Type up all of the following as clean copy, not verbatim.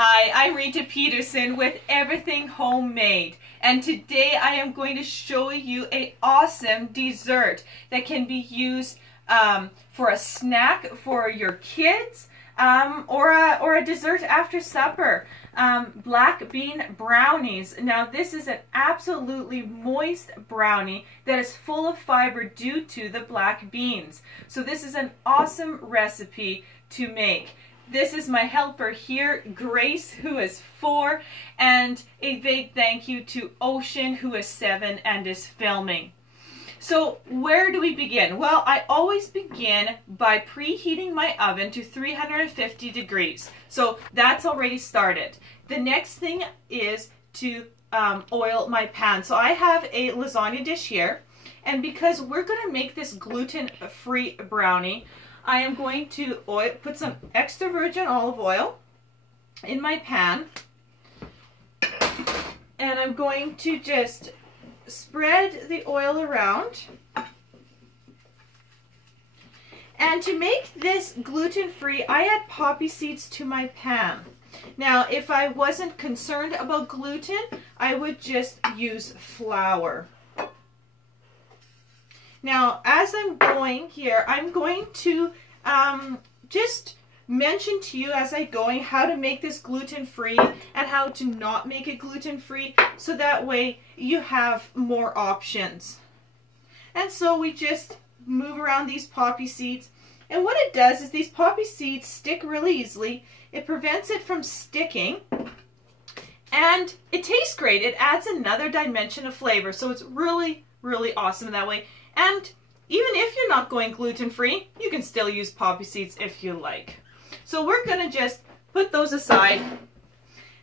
Hi, I'm Rita Peterson with Everything Homemade, and today I am going to show you an awesome dessert that can be used for a snack for your kids or a dessert after supper. Black bean brownies. Now this is an absolutely moist brownie that is full of fiber due to the black beans. So this is an awesome recipe to make. This is my helper here, Grace, who is 4, and a big thank you to Ocean, who is 7 and is filming. So where do we begin? Well, I always begin by preheating my oven to 350 degrees. So that's already started. The next thing is to oil my pan. So I have a lasagna dish here, and because we're going to make this gluten-free brownie, I am going to put some extra virgin olive oil in my pan, and I'm going to just spread the oil around. And to make this gluten-free, I add poppy seeds to my pan. Now, if I wasn't concerned about gluten, I would just use flour. Now, as I'm going here, I'm going to just mention to you as I go how to make this gluten-free and how to not make it gluten-free, so that way you have more options. And so we just move around these poppy seeds, and what it does is these poppy seeds stick really easily. It prevents it from sticking, and it tastes great. It adds another dimension of flavor, so it's really, really awesome that way. And even if you're not going gluten-free, you can still use poppy seeds if you like. So we're going to just put those aside.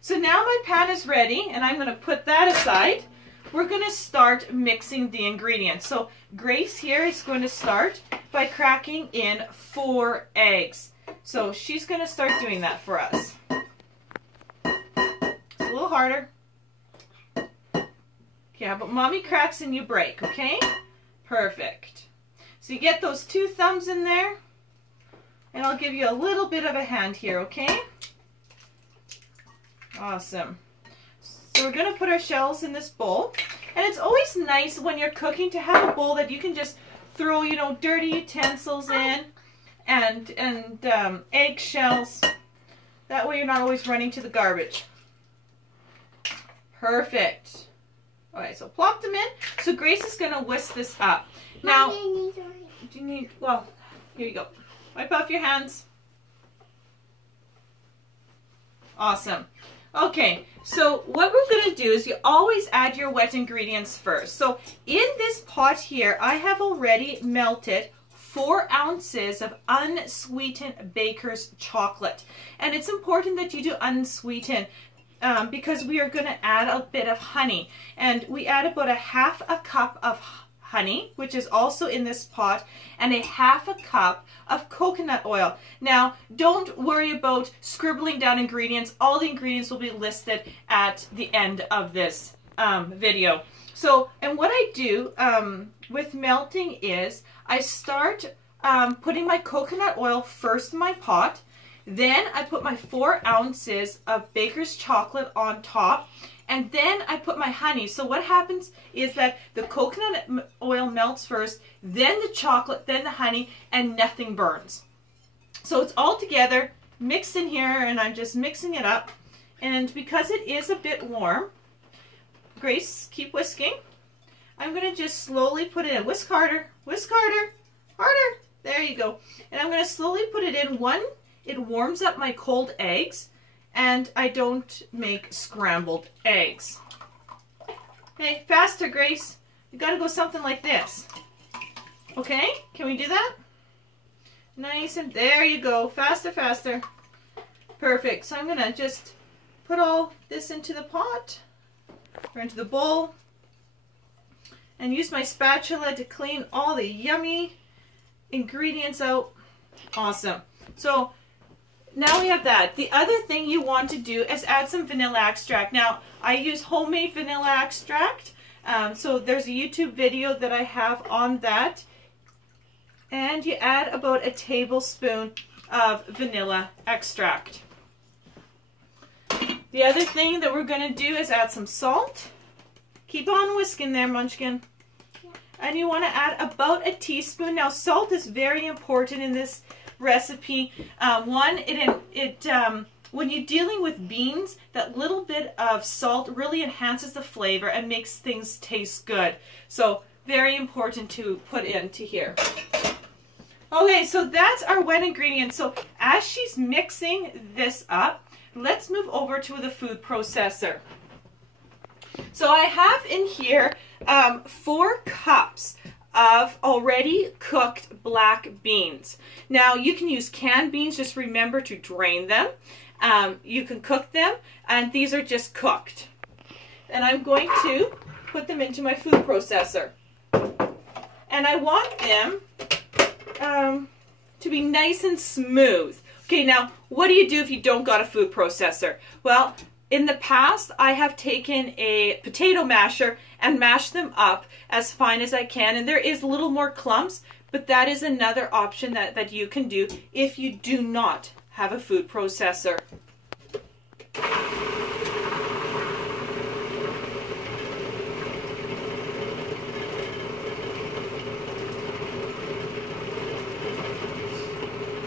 So now my pan is ready, and I'm going to put that aside. We're going to start mixing the ingredients. So Grace here is going to start by cracking in 4 eggs. So she's going to start doing that for us. It's a little harder. Yeah, but mommy cracks and you break, okay? Perfect. So you get those 2 thumbs in there, and I'll give you a little bit of a hand here, okay? Awesome. So we're going to put our shells in this bowl, and it's always nice when you're cooking to have a bowl that you can just throw, you know, dirty utensils in and egg shells. That way you're not always running to the garbage. Perfect. Alright, so plop them in. So Grace is going to whisk this up. Now, do you need, well, here you go. Wipe off your hands. Awesome. Okay, so what we're going to do is you always add your wet ingredients first. So in this pot here, I have already melted 4 ounces of unsweetened baker's chocolate. And it's important that you do unsweetened because we are going to add a bit of honey. And we add about ½ a cup of honey, which is also in this pot, and ½ a cup of coconut oil. Now, don't worry about scribbling down ingredients. All the ingredients will be listed at the end of this video. So, and what I do with melting is I start putting my coconut oil first in my pot. Then I put my 4 ounces of baker's chocolate on top, and then I put my honey. So what happens is that the coconut oil melts first, then the chocolate, then the honey, and nothing burns. So it's all together, mixed in here, and I'm just mixing it up. And because it is a bit warm, Grace, keep whisking. I'm going to just slowly put it in. Whisk harder, harder. There you go. And I'm going to slowly put it in. It warms up my cold eggs, and I don't make scrambled eggs. Okay, faster, Grace. You got to go something like this. Okay, can we do that? Nice, and there you go. Faster, faster. Perfect. So I'm going to just put all this into the pot, or into the bowl, and use my spatula to clean all the yummy ingredients out. Awesome. So now we have that. The other thing you want to do is add some vanilla extract. Now, I use homemade vanilla extract. So there's a YouTube video that I have on that. And you add about a tablespoon of vanilla extract. The other thing that we're going to do is add some salt. Keep on whisking there, Munchkin. And you want to add about a teaspoon. Now, salt is very important in this recipe. When you're dealing with beans, that little bit of salt really enhances the flavor and makes things taste good. So, very important to put into here. Okay, so that's our wet ingredients. So, as she's mixing this up, let's move over to the food processor. So I have in here 4 cups of already cooked black beans. Now you can use canned beans, just remember to drain them. You can cook them, and these are just cooked. And I'm going to put them into my food processor. And I want them to be nice and smooth. Okay, now what do you do if you don't got a food processor? Well, in the past, I have taken a potato masher and mashed them up as fine as I can. And there is a little more clumps, but that is another option that you can do if you do not have a food processor.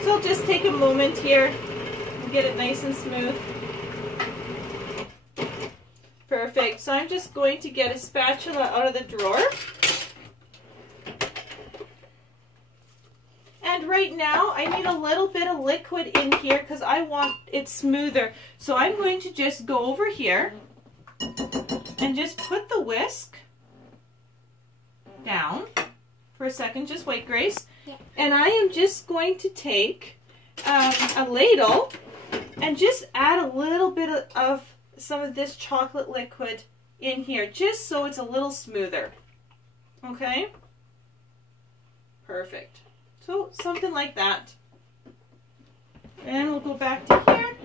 So I'll just take a moment here and get it nice and smooth. Perfect. So I'm just going to get a spatula out of the drawer. And right now I need a little bit of liquid in here because I want it smoother. So I'm going to just go over here and just put the whisk down for a second. Just wait, Grace. Yeah. And I am just going to take a ladle and just add a little bit of some of this chocolate liquid in here, just so it's a little smoother. Okay? Perfect. So, something like that. And we'll go back to here.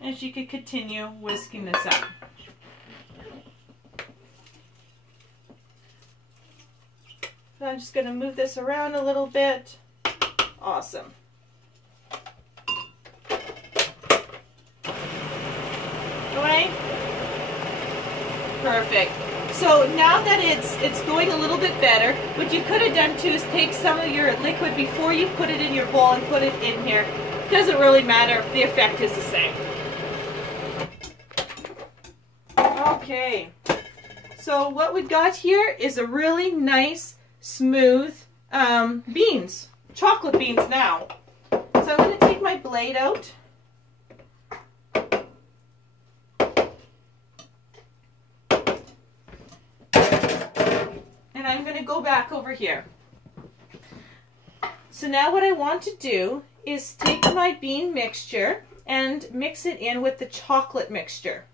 And she could continue whisking this up. So I'm just going to move this around a little bit. Awesome. Away. Perfect. So now that it's going a little bit better, what you could have done too is take some of your liquid before you put it in your bowl and put it in here. Doesn't really matter. The effect is the same. Okay. So what we've got here is a really nice, smooth beans. Chocolate beans now. So I'm going to take my blade out. And I'm going to go back over here. So now what I want to do is take my bean mixture and mix it in with the chocolate mixture.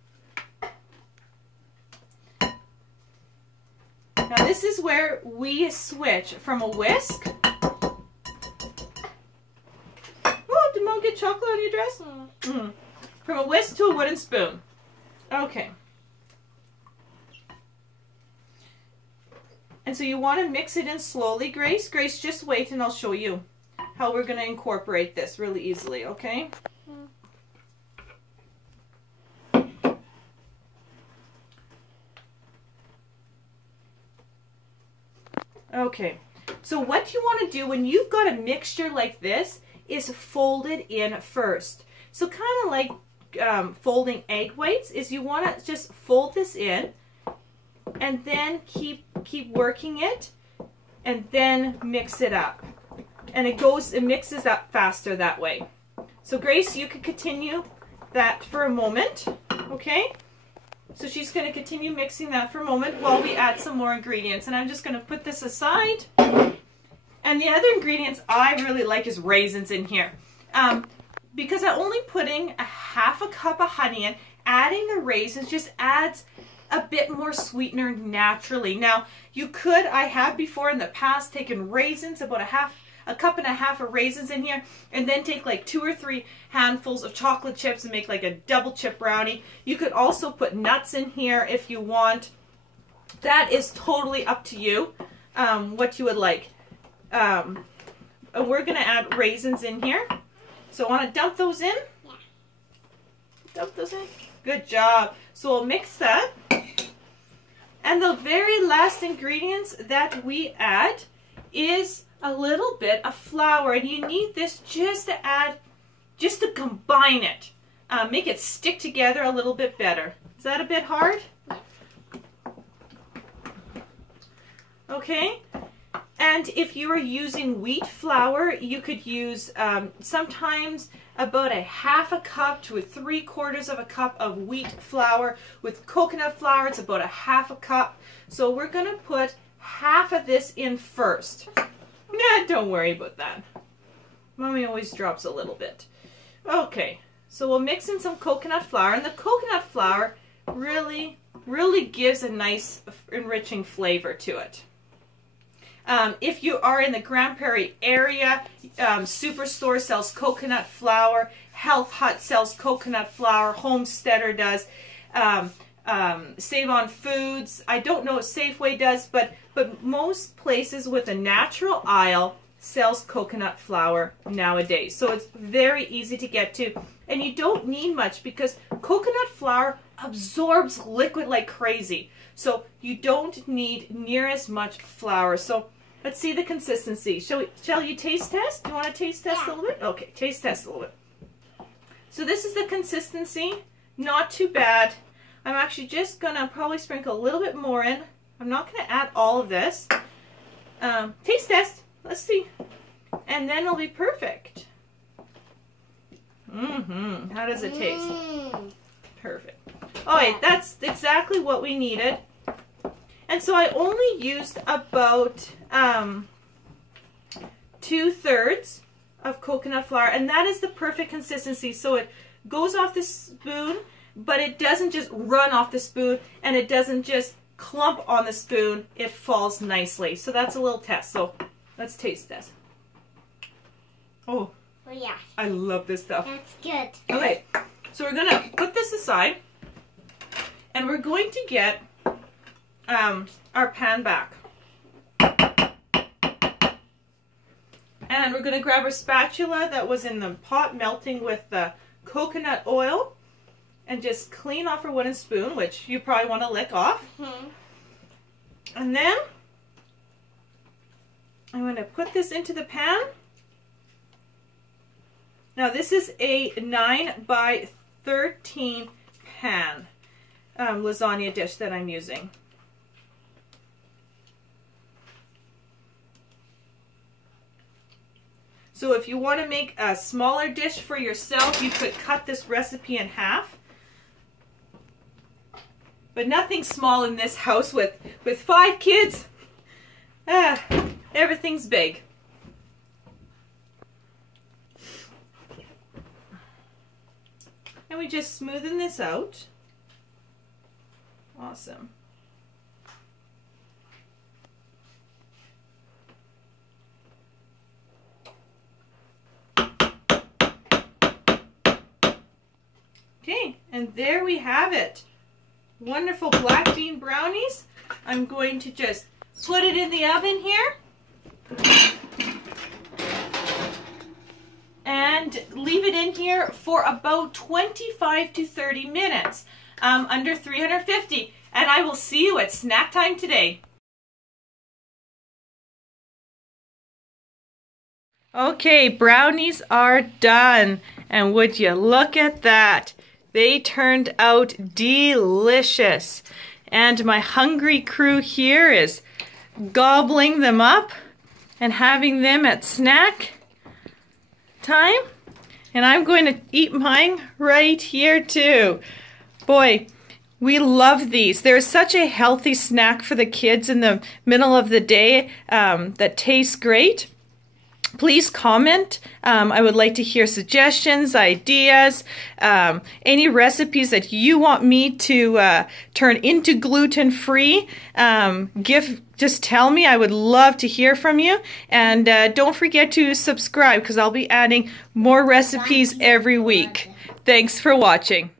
Now this is where we switch from a whisk. Oh, did Mom get chocolate on your dress? From a whisk to a wooden spoon. Okay. And so you want to mix it in slowly, Grace. Grace, just wait and I'll show you how we're going to incorporate this really easily, okay? Okay, so what you want to do when you've got a mixture like this is fold it in first. So kind of like folding egg whites is you want to just fold this in and then keep working it and then mix it up. And it mixes up faster that way. So Grace, you could continue that for a moment, okay? So she's going to continue mixing that for a moment while we add some more ingredients. And I'm just going to put this aside. And the other ingredients I really like is raisins in here. Because I'm only putting a half a cup of honey in, adding the raisins just adds a bit more sweetener naturally. Now, you could, I have before in the past taken raisins, about a cup and a half of raisins in here, and then take like 2 or 3 handfuls of chocolate chips and make like a double chip brownie. You could also put nuts in here if you want. That is totally up to you, what you would like. We're going to add raisins in here. So I want to dump those in. dump those in. Good job. So we'll mix that. And the very last ingredients that we add is a little bit of flour. And you need this just to combine it. Make it stick together a little bit better. Is that a bit hard? Okay. And if you are using wheat flour, you could use sometimes about a 1/2 cup to 3/4 of a cup of wheat flour. With coconut flour, it's about a 1/2 cup. So we're going to put half of this in first. Nah, don't worry about that. Mommy always drops a little bit. Okay, so we'll mix in some coconut flour. And the coconut flour really gives a nice enriching flavor to it. If you are in the Grande Prairie area, Superstore sells coconut flour, Health Hut sells coconut flour, Homesteader does, Save On Foods, I don't know what Safeway does, but most places with a natural aisle sells coconut flour nowadays. So it's very easy to get to, and you don't need much because coconut flour absorbs liquid like crazy. So you don't need near as much flour. So let's see the consistency. Shall you taste test? Do you want to taste test a little bit? Okay, taste test a little bit. So this is the consistency. Not too bad. I'm actually just going to probably sprinkle a little bit more in. I'm not going to add all of this. Taste test. Let's see. And then it'll be perfect. How does it taste? Perfect. Alright, that's exactly what we needed. And so I only used about 2/3 of coconut flour, and that is the perfect consistency. So it goes off the spoon, but it doesn't just run off the spoon, and it doesn't just clump on the spoon. It falls nicely. So that's a little test. So let's taste this. Oh yeah. I love this stuff. That's good. Okay, so we're gonna put this aside, and we're going to get our pan back. And we're going to grab our spatula that was in the pot melting with the coconut oil and just clean off our wooden spoon, which you probably want to lick off. And then I'm going to put this into the pan. Now this is a 9 by 13 pan lasagna dish that I'm using. So if you want to make a smaller dish for yourself, you could cut this recipe in half. But nothing small in this house with 5 kids. Everything's big. And we just smoothen this out. Awesome. Okay, and there we have it. Wonderful black bean brownies. I'm going to just put it in the oven here. And leave it in here for about 25 to 30 minutes, under 350. And I will see you at snack time today. Okay, brownies are done. And would you look at that? They turned out delicious. And my hungry crew here is gobbling them up and having them at snack time. And I'm going to eat mine right here too. Boy, we love these. They're such a healthy snack for the kids in the middle of the day that tastes great. Please comment. I would like to hear suggestions, ideas, any recipes that you want me to turn into gluten-free. Just tell me. I would love to hear from you. And don't forget to subscribe because I'll be adding more recipes every week. Thanks for watching.